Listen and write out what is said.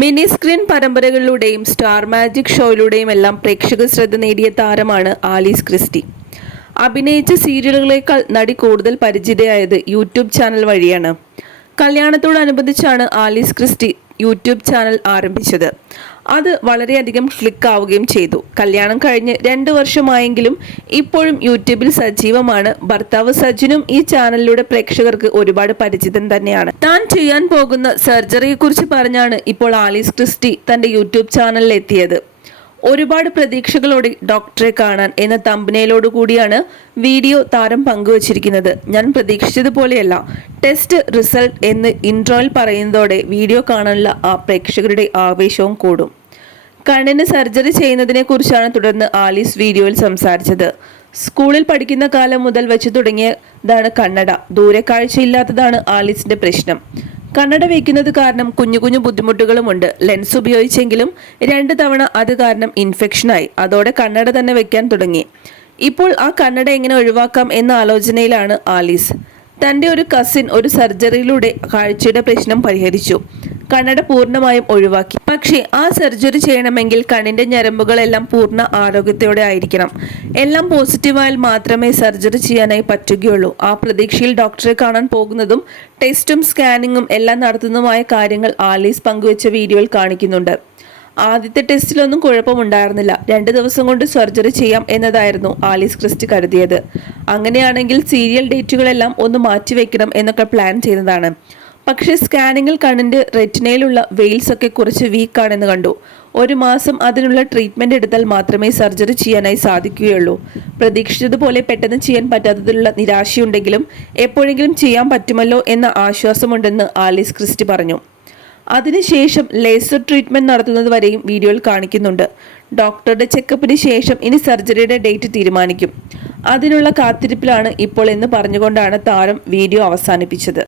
Mini screen പരമ്പരകളിലൂടെയും star magic ഷോയിലൂടെയും എല്ലാം പ്രേക്ഷക ശ്രദ്ധ നേടിയ താരമാണ് ആലീസ് ക്രിസ്റ്റി. അഭിനയിച്ച സീരിയലുകളേക്കാൾ നടി കൂടുതൽ പരിചിതയായത് യൂട്യൂബ് ചാനൽ വഴിയാണ്. കല്യാണത്തോടനുബന്ധിച്ചാണ് ആലീസ് ക്രിസ്റ്റി യൂട്യൂബ് ചാനൽ ആരംഭിച്ചത്. അത് വളരെയധികം ക്ലിക്ക് ആവുകയും ചെയ്തു. കല്യാണം കഴിഞ്ഞ് രണ്ട് വർഷമായെങ്കിലും ഇപ്പോഴും യൂട്യൂബിൽ സജീവമാണ്. ഭർത്താവ് സജിനും ഈ ചാനലിലൂടെ പ്രേക്ഷകർക്ക് ഒരുപാട് പരിചിതൻ തന്നെയാണ്. താൻ ചെയ്യാൻ പോകുന്ന സർജറിയെക്കുറിച്ച് പറഞ്ഞാണ് ഇപ്പോൾ ആലീസ് ക്രിസ്റ്റി തന്റെ യൂട്യൂബ് ചാനലിൽ എത്തിയത് ഒരുപാട് പ്രതീക്ഷകളോടെ ഡോക്ടറെ കാണാൻ എന്ന തമ്പനയിലോട് കൂടിയാണ് വീഡിയോ താരം പങ്കുവച്ചിരിക്കുന്നത്. ഞാൻ പ്രതീക്ഷിച്ചതുപോലെയല്ല ടെസ്റ്റ് റിസൾട്ട് എന്ന് ഇൻട്രോയിൽ പറയുന്നതോടെ വീഡിയോ കാണാനുള്ള ആ പ്രേക്ഷകരുടെ ആവേശവും കൂടും. കണ്ണിന് സർജറി ചെയ്യുന്നതിനെ കുറിച്ചാണ് തുടർന്ന് ആലീസ് വീഡിയോയിൽ സംസാരിച്ചത്. സ്കൂളിൽ പഠിക്കുന്ന കാലം മുതൽ വെച്ച് തുടങ്ങിയതാണ് കണ്ണട. ദൂരക്കാഴ്ചയില്ലാത്തതാണ് ആലീസിന്റെ പ്രശ്നം. കണ്ണട വയ്ക്കുന്നത് കാരണം കുഞ്ഞു കുഞ്ഞു ബുദ്ധിമുട്ടുകളുമുണ്ട്. ലെൻസ് ഉപയോഗിച്ചെങ്കിലും രണ്ട് തവണ അത് കാരണം ഇൻഫെക്ഷനായി. അതോടെ കണ്ണട തന്നെ വെക്കാൻ തുടങ്ങി. ഇപ്പോൾ ആ കണ്ണട എങ്ങനെ ഒഴിവാക്കാം എന്ന ആലോചനയിലാണ് ആലീസ്. തന്റെ ഒരു കസിൻ ഒരു സർജറിയിലൂടെ കാഴ്ചയുടെ പ്രശ്നം പരിഹരിച്ചു. കണ്ണട പൂർണമായും ഒഴിവാക്കി. പക്ഷേ ആ സർജറി ചെയ്യണമെങ്കിൽ കണ്ണിന്റെ ഞരമ്പുകളെല്ലാം പൂർണ ആരോഗ്യത്തോടെ ആയിരിക്കണം. എല്ലാം പോസിറ്റീവായാൽ മാത്രമേ സർജറി ചെയ്യാനായി പറ്റുകയുള്ളൂ. ആ പ്രതീക്ഷയിൽ ഡോക്ടറെ കാണാൻ പോകുന്നതും ടെസ്റ്റും സ്കാനിങ്ങും എല്ലാം നടത്തുന്നതുമായ കാര്യങ്ങൾ ആലീസ് പങ്കുവച്ച വീഡിയോയിൽ കാണിക്കുന്നുണ്ട്. ആദ്യത്തെ ടെസ്റ്റിലൊന്നും കുഴപ്പമുണ്ടായിരുന്നില്ല. രണ്ട് ദിവസം കൊണ്ട് സർജറി ചെയ്യാം എന്നതായിരുന്നു ആലീസ് ക്രിസ്റ്റ് കരുതിയത്. അങ്ങനെയാണെങ്കിൽ സീരിയൽ ഡേറ്റുകളെല്ലാം ഒന്ന് മാറ്റിവെക്കണം എന്നൊക്കെ പ്ലാൻ ചെയ്യുന്നതാണ് പക്ഷേ സ്കാനിങ്ങിൽ കണ്ണിന്റെ റെറ്റിനയിലുള്ള വെയിൽസ് ഒക്കെ കുറച്ച് വീക്കാണെന്ന് കണ്ടു. ഒരു മാസം അതിനുള്ള ട്രീറ്റ്മെന്റ് എടുത്താൽ മാത്രമേ സർജറി ചെയ്യാനായി സാധിക്കുകയുള്ളൂ. പ്രതീക്ഷിച്ചതുപോലെ പെട്ടെന്ന് ചെയ്യാൻ പറ്റാത്തതിലുള്ള നിരാശയുണ്ടെങ്കിലും എപ്പോഴെങ്കിലും ചെയ്യാൻ പറ്റുമല്ലോ എന്ന ആശ്വാസമുണ്ടെന്ന് ആലീസ് ക്രിസ്റ്റി പറഞ്ഞു. അതിനുശേഷം ലേസർ ട്രീറ്റ്മെന്റ് നടത്തുന്നത് വരെയും വീഡിയോയിൽ കാണിക്കുന്നുണ്ട്. ഡോക്ടറുടെ ചെക്കപ്പിന് ശേഷം ഇനി സർജറിയുടെ ഡേറ്റ് തീരുമാനിക്കും. അതിനുള്ള കാത്തിരിപ്പിലാണ് ഇപ്പോൾ എന്ന് പറഞ്ഞുകൊണ്ടാണ് താരം വീഡിയോ അവസാനിപ്പിച്ചത്.